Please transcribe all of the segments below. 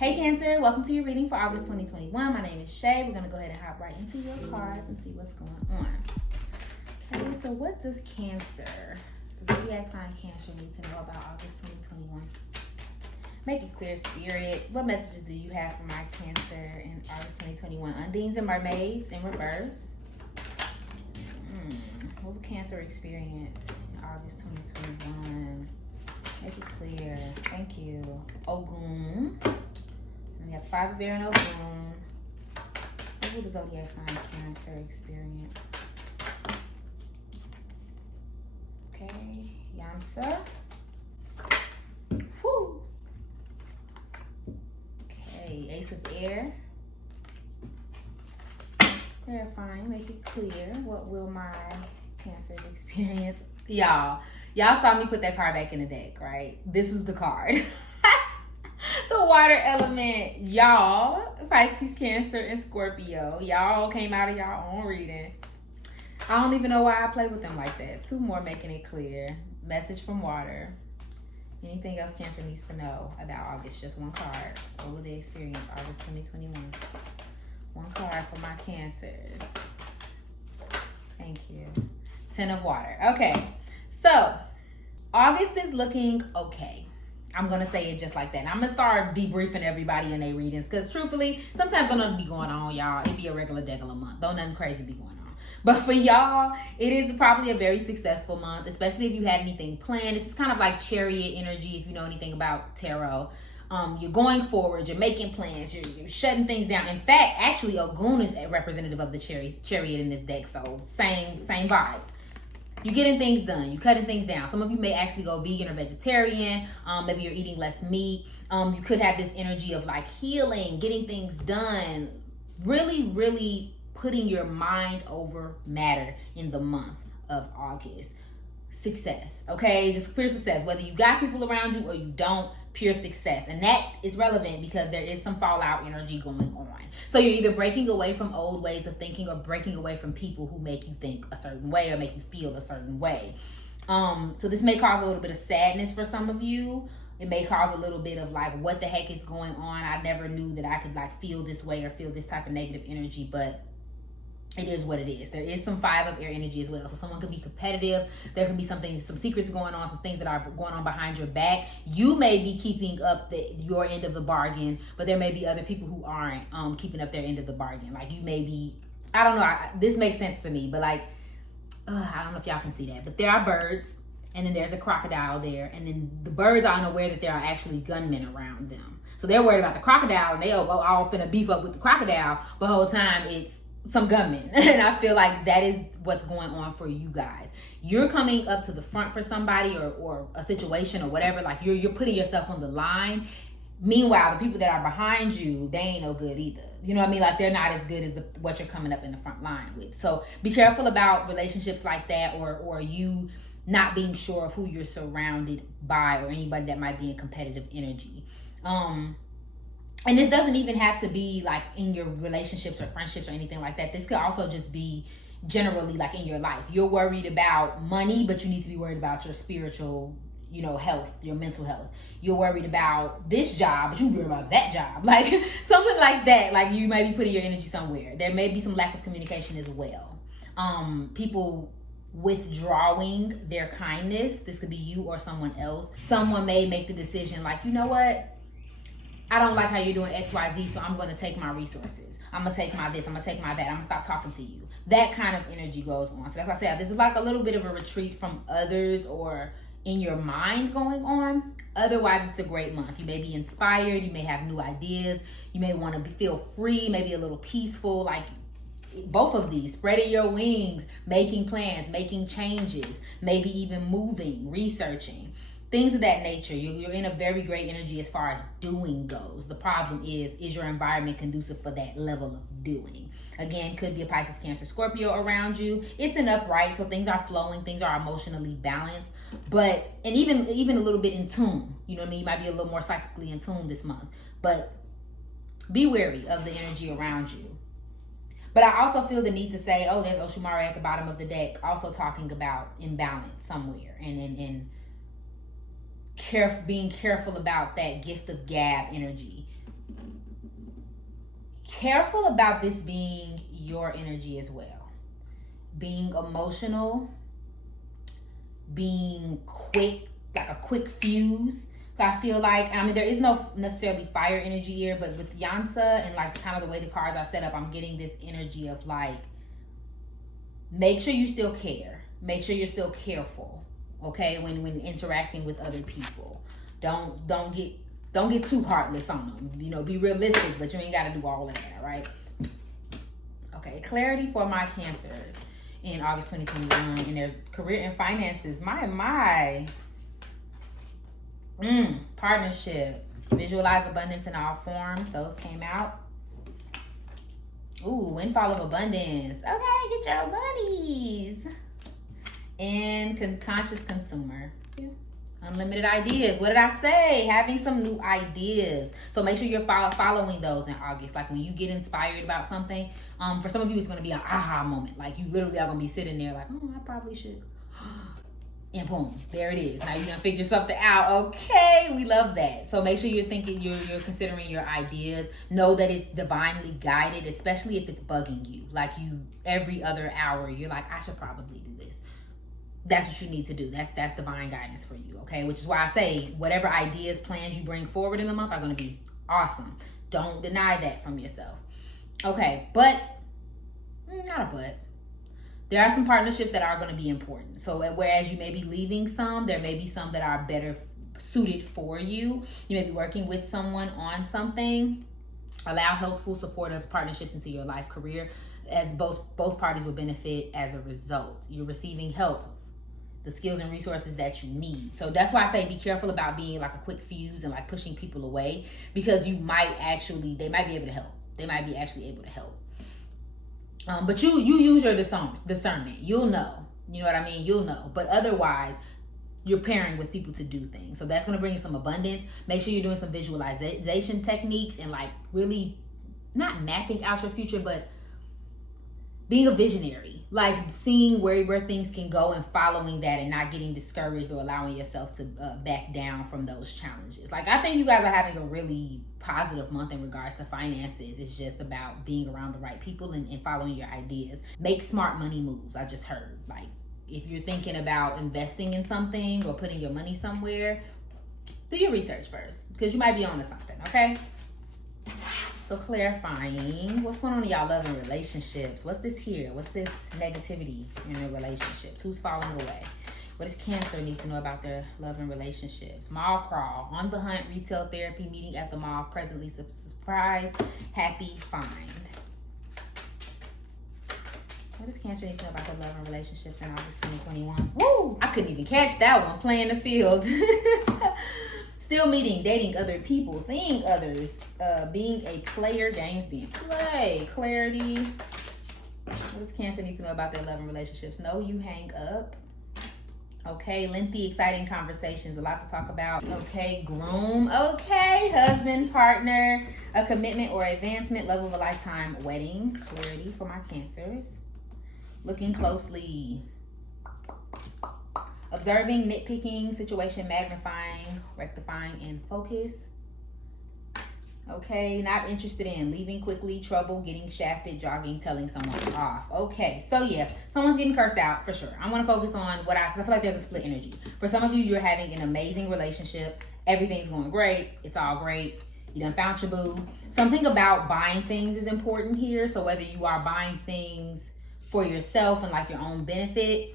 Hey Cancer, welcome to your reading for August 2021. My name is Shay. We're going to go ahead and hop right into your cards and see what's going on. Okay, so what does Cancer, the zodiac sign Cancer, need to know about August 2021? Make it clear, Spirit. What messages do you have for my Cancer in August 2021? Undines and Mermaids in reverse. What will Cancer experience in August 2021? Make it clear. Thank you. Ogun. And we have 5 of Air and Ogun. What will the zodiac sign Cancer experience? Okay. Yansa. Whew. Okay. Ace of Air. Clarifying. Make it clear. What will my Cancer's experience? Y'all saw me put that card back in the deck, right? This was the card. The water element. Y'all, Pisces, Cancer, and Scorpio. Y'all came out of y'all own reading. I don't even know why I play with them like that. 2 more making it clear. Message from water. Anything else Cancer needs to know about August? Just 1 card. What will they experience August 2021? 1 card for my Cancers. Thank you. 10 of water. Okay. So, August is looking okay. I'm going to say it just like that. And I'm going to start debriefing everybody in their readings. Because truthfully, sometimes don't nothing be going on, y'all. It be a regular month. Don't nothing crazy be going on. But for y'all, it is probably a very successful month. Especially if you had anything planned. This is kind of like chariot energy if you know anything about tarot. You're going forward. You're making plans. You're shutting things down. In fact, actually, Ogun is a representative of the chariot in this deck. So same vibes. You're getting things done. You're cutting things down. Some of you may actually go vegan or vegetarian. Maybe you're eating less meat. You could have this energy of like healing, getting things done. Really, really putting your mind over matter in the month of August. Success, okay? Just pure success. Whether you got people around you or you don't, pure success. And that is relevant because there is some fallout energy going on. So you're either breaking away from old ways of thinking or breaking away from people who make you think a certain way or make you feel a certain way. So this may cause a little bit of sadness for some of you. It may cause a little bit of like, what the heck is going on? I never knew that I could like feel this way or feel this type of negative energy, but it is what it is. There is some 5 of air energy as well. So someone could be competitive. There could be some secrets going on, some things that are going on behind your back. You may be keeping up your end of the bargain, but there may be other people who aren't keeping up their end of the bargain. Like you may be, I don't know, this makes sense to me, but like, I don't know if y'all can see that, but there are birds and then there's a crocodile there. And then the birds are unaware that there are actually gunmen around them. So they're worried about the crocodile and they all finna beef up with the crocodile, but the whole time it's some gunmen. And I feel like that is what's going on for you guys. You're coming up to the front for somebody or a situation or whatever. Like you're putting yourself on the line. Meanwhile, the people that are behind you, they ain't no good either. You know what I mean? Like they're not as good as what you're coming up in the front line with. So be careful about relationships like that or you not being sure of who you're surrounded by or anybody that might be in competitive energy. And this doesn't even have to be like in your relationships or friendships or anything like that. This could also just be generally like in your life. You're worried about money, but you need to be worried about your spiritual, health, your mental health. You're worried about this job, but you're worried about that job. Like something like that. Like you may be putting your energy somewhere. There may be some lack of communication as well. People withdrawing their kindness. This could be you or someone else. Someone may make the decision like, you know what? I don't like how you're doing X, Y, Z, so I'm going to take my resources. I'm going to take my this. I'm going to take my that. I'm going to stop talking to you. That kind of energy goes on. So that's why I said this is like a little bit of a retreat from others or in your mind going on. Otherwise, it's a great month. You may be inspired. You may have new ideas. You may want to feel free, maybe a little peaceful. Like both of these, spreading your wings, making plans, making changes, maybe even moving, researching. Things of that nature. You're in a very great energy as far as doing goes. The problem is your environment conducive for that level of doing? Again, could be a Pisces, Cancer, Scorpio around you. It's an upright, so things are flowing. Things are emotionally balanced, and even a little bit in tune. You know what I mean? You might be a little more psychically in tune this month, but be wary of the energy around you. But I also feel the need to say, there's Oshumara at the bottom of the deck, also talking about imbalance somewhere and being careful about that gift of gab energy. careful about this being your energy as well. Being emotional, being quick, like a quick fuse. I feel like, I mean, there is no necessarily fire energy here, but with Yansa and like kind of the way the cards are set up, I'm getting this energy of like, make sure you still care. Make sure you're still careful, okay, when interacting with other people. Don't get too heartless on them. You know, be realistic, but you ain't got to do all of that, right? Okay, clarity for my Cancers in August 2021 in their career and finances. My. Partnership. Visualize abundance in all forms. Those came out. Ooh, windfall of abundance. Okay, get your buddies. And conscious consumer. Unlimited ideas. What did I say? Having some new ideas. So make sure you're following those in August. Like when you get inspired about something, for some of you, it's going to be an aha moment. Like you literally are going to be sitting there like, oh, I probably should. And boom, there it is. Now you done figure something out. Okay, we love that. So make sure you're thinking, you're considering your ideas. Know that it's divinely guided, especially if it's bugging you. Like you, every other hour, you're like, I should probably do this. That's what you need to do. That's divine guidance for you, okay? Which is why I say whatever ideas, plans you bring forward in the month are going to be awesome. Don't deny that from yourself. Okay, but, not a but. There are some partnerships that are going to be important. So whereas you may be leaving some, there may be some that are better suited for you. You may be working with someone on something. Allow helpful, supportive partnerships into your life career, as both parties will benefit as a result. You're receiving help, the skills and resources that you need. So that's why I say be careful about being like a quick fuse and like pushing people away, because they might be able to help. They might be actually able to help. But you use your discernment. You'll know. You know what I mean? You'll know. But otherwise, you're pairing with people to do things. So that's going to bring you some abundance. Make sure you're doing some visualization techniques and like really not mapping out your future, but being a visionary, like seeing where things can go and following that and not getting discouraged or allowing yourself to back down from those challenges. Like I think you guys are having a really positive month in regards to finances. It's just about being around the right people and following your ideas. Make smart money moves. I just heard, like if you're thinking about investing in something or putting your money somewhere, do your research first, because you might be onto something, okay? So clarifying, what's going on in y'all love and relationships? What's this here? What's this negativity in their relationships? Who's falling away? What does Cancer need to know about their love and relationships? Mall crawl, on the hunt, retail therapy, meeting at the mall, presently surprised, happy, find. What does Cancer need to know about their love and relationships in August 2021? Woo! I couldn't even catch that one. Playing the field. Still meeting, dating other people, seeing others, being a player, games being play, clarity. What does Cancer need to know about their love and relationships? No, you hang up. Okay, lengthy, exciting conversations, a lot to talk about. Okay, groom. Okay, husband, partner, a commitment or advancement, love of a lifetime, wedding, clarity for my Cancers. Looking closely. Observing, nitpicking, situation magnifying, rectifying, and focus. Okay, not interested in, leaving quickly, trouble, getting shafted, jogging, telling someone off. Okay, so yeah, someone's getting cursed out for sure. I'm going to focus on because I feel like there's a split energy. For some of you, you're having an amazing relationship. Everything's going great. It's all great. You done found your boo. Something about buying things is important here. So whether you are buying things for yourself and like your own benefit,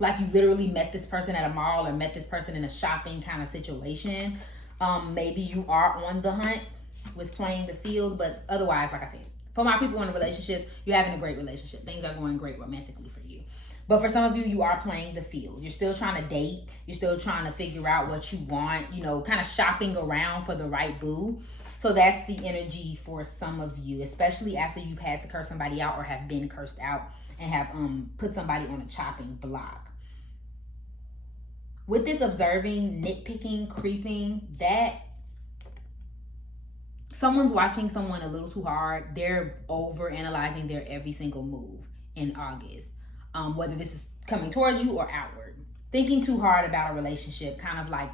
like you literally met this person at a mall or met this person in a shopping kind of situation. Maybe you are on the hunt with playing the field, but otherwise, like I said, for my people in a relationship, you're having a great relationship. Things are going great romantically for you. But for some of you, you are playing the field. You're still trying to date. You're still trying to figure out what you want, you know, kind of shopping around for the right boo. So that's the energy for some of you, especially after you've had to curse somebody out or have been cursed out and have put somebody on a chopping block. With this observing, nitpicking, creeping, that someone's watching someone a little too hard. They're over analyzing their every single move in August. Whether this is coming towards you or outward. Thinking too hard about a relationship, kind of like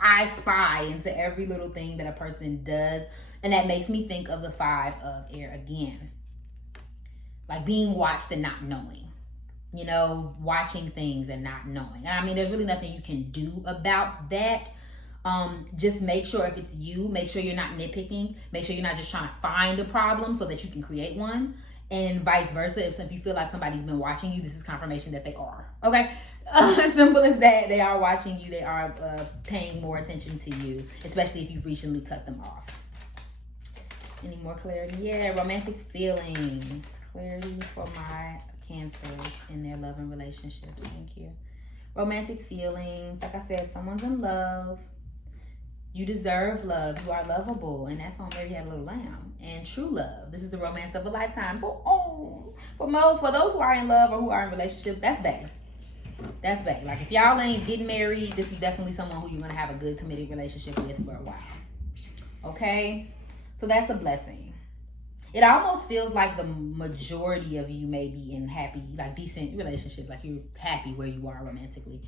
I spy into every little thing that a person does. And that makes me think of the 5 of air again. Like being watched and not knowing. You know, watching things and not knowing. And I mean, there's really nothing you can do about that. Just make sure if it's you, make sure you're not nitpicking. Make sure you're not just trying to find a problem so that you can create one. And vice versa. If you feel like somebody's been watching you, this is confirmation that they are. Okay? Simple as that. They are watching you. They are paying more attention to you, especially if you've recently cut them off. Any more clarity? Yeah, romantic feelings. Clarity for my Cancers in their love and relationships. Thank you. Romantic feelings. Like I said, someone's in love. You deserve love. You are lovable. And that's on Mary Had a Little Lamb. And true love. This is the romance of a lifetime. So, for those who are in love or who are in relationships, that's bae. That's bae. Like, if y'all ain't getting married, this is definitely someone who you're going to have a good committed relationship with for a while. Okay? So, that's a blessing. It almost feels like the majority of you may be in happy, like decent relationships. Like you're happy where you are romantically.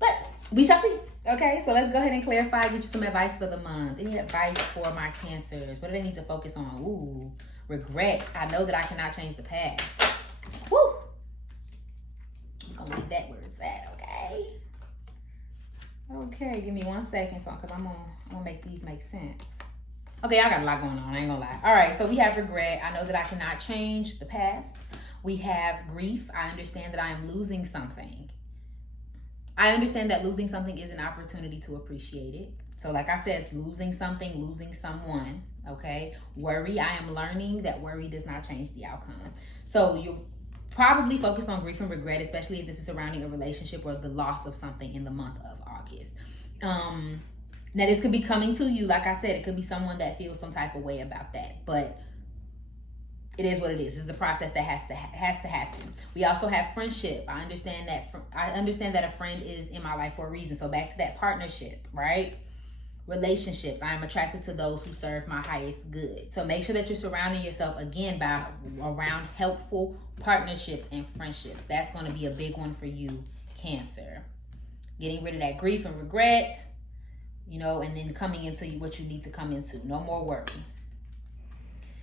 But we shall see. Okay, so let's go ahead and clarify. Get you some advice for the month. Any advice for my Cancers? What do they need to focus on? Ooh, regrets. I know that I cannot change the past. Woo! I'm going to leave that where it's at, okay? Okay, give me 1 second because I'm gonna make these make sense. Okay, I got a lot going on, I ain't gonna lie. All right, so we have regret. I know that I cannot change the past. We have grief. I understand that I am losing something. I understand that losing something is an opportunity to appreciate it. So like I said, losing something, losing someone, okay? Worry, I am learning that worry does not change the outcome. So you're probably focused on grief and regret, especially if this is surrounding a relationship or the loss of something in the month of August. Now, this could be coming to you. Like I said, it could be someone that feels some type of way about that. But it is what it is. It's a process that has to happen. We also have friendship. I understand that a friend is in my life for a reason. So back to that partnership, right? Relationships. I am attracted to those who serve my highest good. So make sure that you're surrounding yourself, again, around helpful partnerships and friendships. That's going to be a big one for you, Cancer. Getting rid of that grief and regret. You know, and then coming into what you need to come into. No more worry.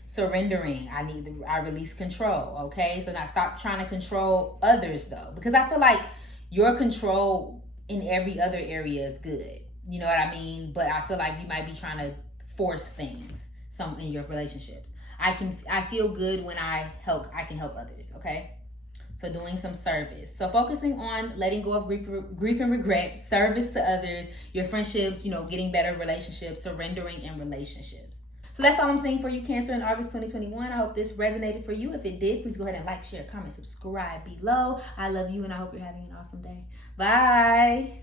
Surrendering. I release control. Okay. So now stop trying to control others though. Because I feel like your control in every other area is good. You know what I mean? But I feel like you might be trying to force things in your relationships. I feel good when I can help others. Okay. So doing some service. So focusing on letting go of grief and regret, service to others, your friendships, you know, getting better relationships, surrendering in relationships. So that's all I'm saying for you, Cancer, in August 2021. I hope this resonated for you. If it did, please go ahead and like, share, comment, subscribe below. I love you and I hope you're having an awesome day. Bye.